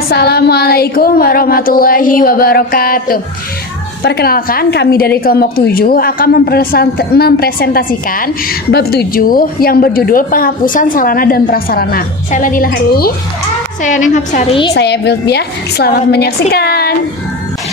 Assalamualaikum warahmatullahi wabarakatuh. Perkenalkan, kami dari kelompok 7 akan mempresentasikan bab 7 yang berjudul penghapusan sarana dan prasarana. Saya Nadila Hani. Saya Neng Hapsari. Saya Bilbia. Selamat menyaksikan.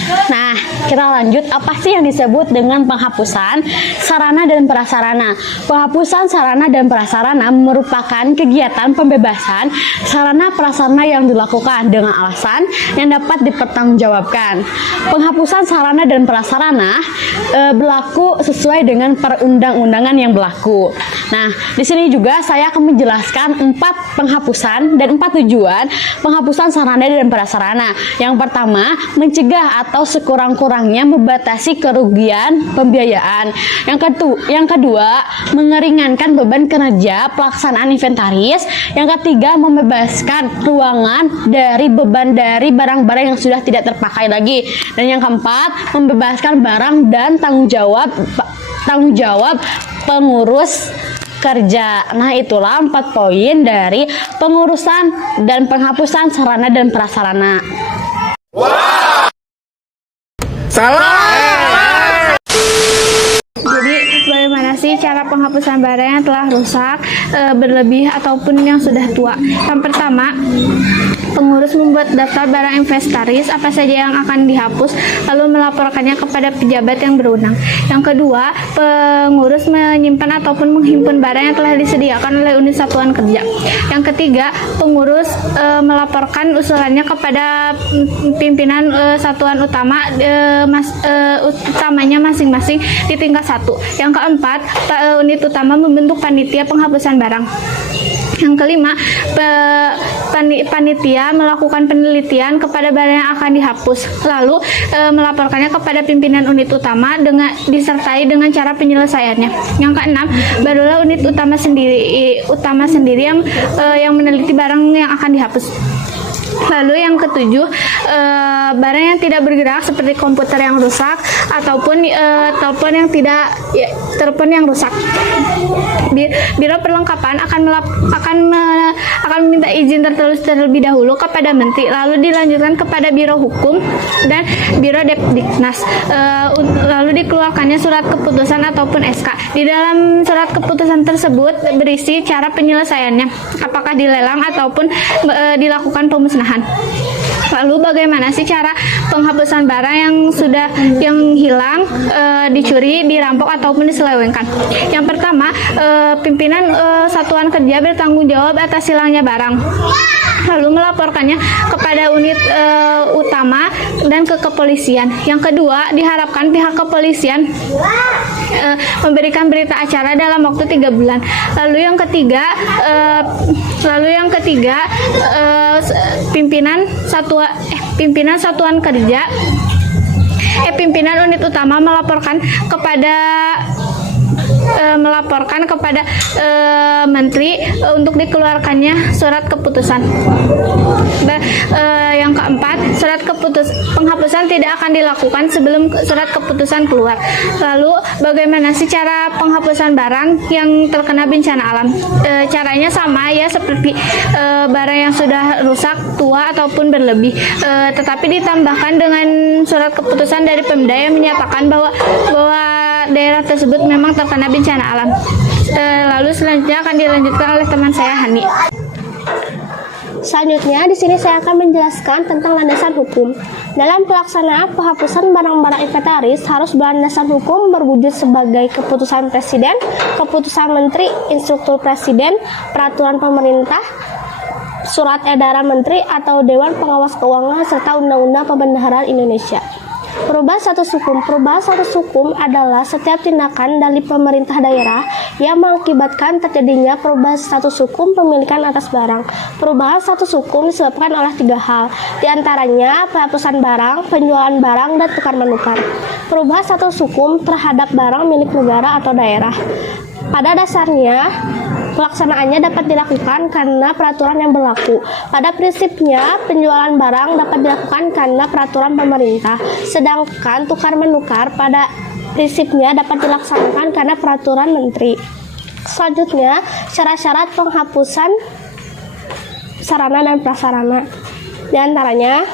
Nah, kita lanjut. Apa sih yang disebut dengan penghapusan sarana dan prasarana? Penghapusan sarana dan prasarana merupakan kegiatan pembebasan sarana prasarana yang dilakukan dengan alasan yang dapat dipertanggungjawabkan. Penghapusan sarana dan prasarana berlaku sesuai dengan perundang-undangan yang berlaku. Nah, di sini juga saya akan menjelaskan 4 penghapusan dan 4 tujuan penghapusan sarana dan prasarana. Yang pertama, mencegah atau sekurang-kurangnya membatasi kerugian pembiayaan. Yang kedua, mengeringankan beban kerja pelaksanaan inventaris. Yang ketiga, membebaskan ruangan dari beban dari barang-barang yang sudah tidak terpakai lagi. Dan yang keempat, membebaskan barang dan tanggung jawab pengurus kerja. Nah, itulah 4 poin dari pengurusan dan penghapusan sarana dan prasarana. Jadi, bagaimana sih cara penghapusan barang yang telah rusak, berlebih ataupun yang sudah tua? Yang pertama, pengurus membuat daftar barang inventaris apa saja yang akan dihapus, lalu melaporkannya kepada pejabat yang berwenang. Yang kedua, pengurus menyimpan ataupun menghimpun barang yang telah disediakan oleh unit satuan kerja. Yang ketiga, pengurus melaporkan usulannya kepada pimpinan satuan utamanya masing-masing di tingkat 1. Yang keempat, unit utama membentuk panitia penghapusan barang. Yang kelima, panitia melakukan penelitian kepada barang yang akan dihapus, lalu melaporkannya kepada pimpinan unit utama disertai dengan cara penyelesaiannya. Yang keenam, barulah unit utama sendiri yang meneliti barang yang akan dihapus. Lalu yang ketujuh, barang yang tidak bergerak seperti komputer yang rusak ataupun telepon yang rusak. Biro Perlengkapan akan meminta izin terlebih dahulu kepada Menteri, lalu dilanjutkan kepada Biro Hukum dan Biro Depdiknas. Lalu dikeluarkannya surat keputusan ataupun SK. Di dalam surat keputusan tersebut berisi cara penyelesaiannya, apakah dilelang ataupun dilakukan pemusnahan. Lalu bagaimana sih cara penghapusan barang yang hilang, dicuri, dirampok ataupun diselewengkan? Yang pertama, pimpinan satuan kerja bertanggung jawab atas hilangnya barang, lalu melaporkannya kepada unit utama dan ke kepolisian. Yang kedua, diharapkan pihak kepolisian memberikan berita acara dalam waktu 3 bulan. Lalu yang ketiga, pimpinan unit utama melaporkan kepada Menteri untuk dikeluarkannya surat keputusan. Yang keempat, penghapusan tidak akan dilakukan sebelum surat keputusan keluar. Lalu bagaimana sih cara penghapusan barang yang terkena bencana alam? Caranya sama ya, seperti barang yang sudah rusak, tua ataupun berlebih, tetapi ditambahkan dengan surat keputusan dari Pemda yang menyatakan bahwa daerah tersebut memang terkena bencana alam. Lalu selanjutnya akan dilanjutkan oleh teman saya, Hani. Selanjutnya, di sini saya akan menjelaskan tentang landasan hukum. Dalam pelaksanaan penghapusan barang-barang inventaris harus berlandasan hukum berwujud sebagai keputusan Presiden, keputusan Menteri, instruktur Presiden, peraturan pemerintah, surat edaran Menteri atau Dewan Pengawas Keuangan serta Undang-Undang Pembendaharaan Indonesia. Perubahan status hukum. Perubahan status hukum adalah setiap tindakan dari pemerintah daerah yang mengakibatkan terjadinya perubahan status hukum pemilikan atas barang. Perubahan status hukum disebabkan oleh 3 hal, diantaranya penghapusan barang, penjualan barang, dan tukar-menukar. Perubahan status hukum terhadap barang milik negara atau daerah. Pada dasarnya, Pelaksanaannya dapat dilakukan karena peraturan yang berlaku. Pada prinsipnya, penjualan barang dapat dilakukan karena peraturan pemerintah, sedangkan tukar-menukar pada prinsipnya dapat dilaksanakan karena peraturan menteri. Selanjutnya, syarat-syarat penghapusan sarana dan prasarana. Di antaranya,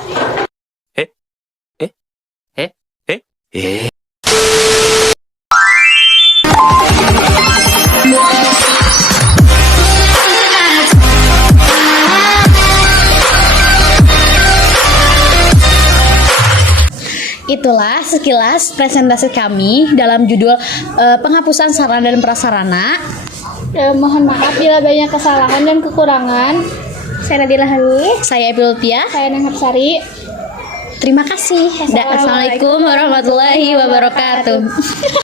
Itulah sekilas presentasi kami dalam judul penghapusan sarana dan prasarana. Mohon maaf bila banyak kesalahan dan kekurangan. saya Nadila Hani. Saya Epiltia. Saya Nenghar Sari. Terima kasih. Assalamualaikum warahmatullahi wabarakatuh.